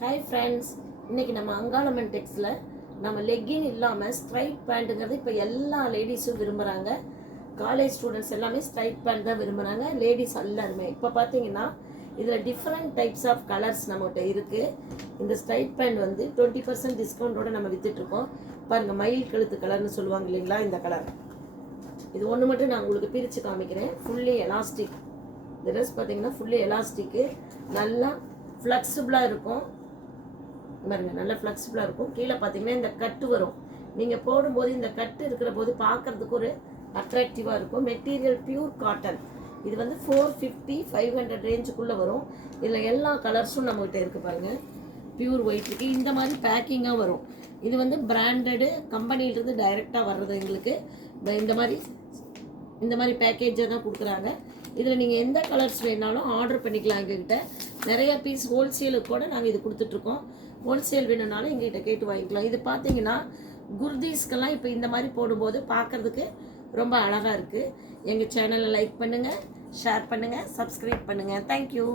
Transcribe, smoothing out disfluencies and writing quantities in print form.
Hi friends, இன்றைக்கி நம்ம அங்காளம்மன் டெக்ஸில் நம்ம லெக்கின் இல்லாமல் ஸ்ட்ரைட் பேண்ட்டுங்கிறது இப்போ எல்லா லேடிஸும் விரும்புகிறாங்க. காலேஜ் ஸ்டூடெண்ட்ஸ் எல்லாமே ஸ்ட்ரைட் பேண்ட் தான் விரும்புகிறாங்க. லேடிஸ் எல்லாருமே இப்போ பார்த்தீங்கன்னா இதில் டிஃப்ரெண்ட் டைப்ஸ் ஆஃப் கலர்ஸ் நம்மகிட்ட இருக்குது. இந்த ஸ்ட்ரைட் பேண்ட் வந்து 20% டிஸ்கவுண்ட்டோடு நம்ம விற்றுட்ருக்கோம். பாருங்கள், மயில் கழுத்து கலர்னு சொல்லுவாங்க இல்லைங்களா, இந்த கலர். இது ஒன்று மட்டும் நான் உங்களுக்கு பிரித்து காமிக்கிறேன். Fully elastic. இந்த ட்ரெஸ் பார்த்தீங்கன்னா ஃபுல்லி எலாஸ்டிக்கு, நல்லா ஃப்ளெக்சிபிளாக இருக்கும். பாருங்க, நல்லா ஃப்ளெக்சிபிளாக இருக்கும். கீழே பார்த்தீங்கன்னா இந்த கட்டு வரும். நீங்கள் போடும்போது இந்த கட்டு இருக்கிற போது பார்க்குறதுக்கு ஒரு அட்ராக்டிவாக இருக்கும். Material pure cotton. இது வந்து 450-500 ரேஞ்சுக்குள்ளே வரும். இதில் எல்லா கலர்ஸும் நம்மகிட்ட இருக்குது. பாருங்கள், பியூர் ஒயிட் இருக்குது. இந்த மாதிரி பேக்கிங்காக வரும். இது வந்து பிராண்டடு கம்பெனிலிருந்து டைரெக்டாக வர்றது. எங்களுக்கு இந்த மாதிரி பேக்கேஜை தான் கொடுக்குறாங்க. இதில் நீங்கள் எந்த கலர்ஸ் வேணாலும் ஆர்டர் பண்ணிக்கலாம். எங்ககிட்ட நிறைய பீஸ் ஹோல்சேலுக்கு கூட நாங்கள் இது கொடுத்துட்ருக்கோம். ஹோல்சேல் வேணும்னாலும் எங்ககிட்ட கேட்டு வாங்கிக்கலாம். இது பார்த்தீங்கன்னா குர்தீஸ்க்கெல்லாம் இப்போ இந்த மாதிரி போடும்போது பார்க்குறதுக்கு ரொம்ப அழகாக இருக்குது. எங்கள் சேனலை லைக் பண்ணுங்கள், ஷேர் பண்ணுங்கள், சப்ஸ்கிரைப் பண்ணுங்கள். தேங்க்யூ.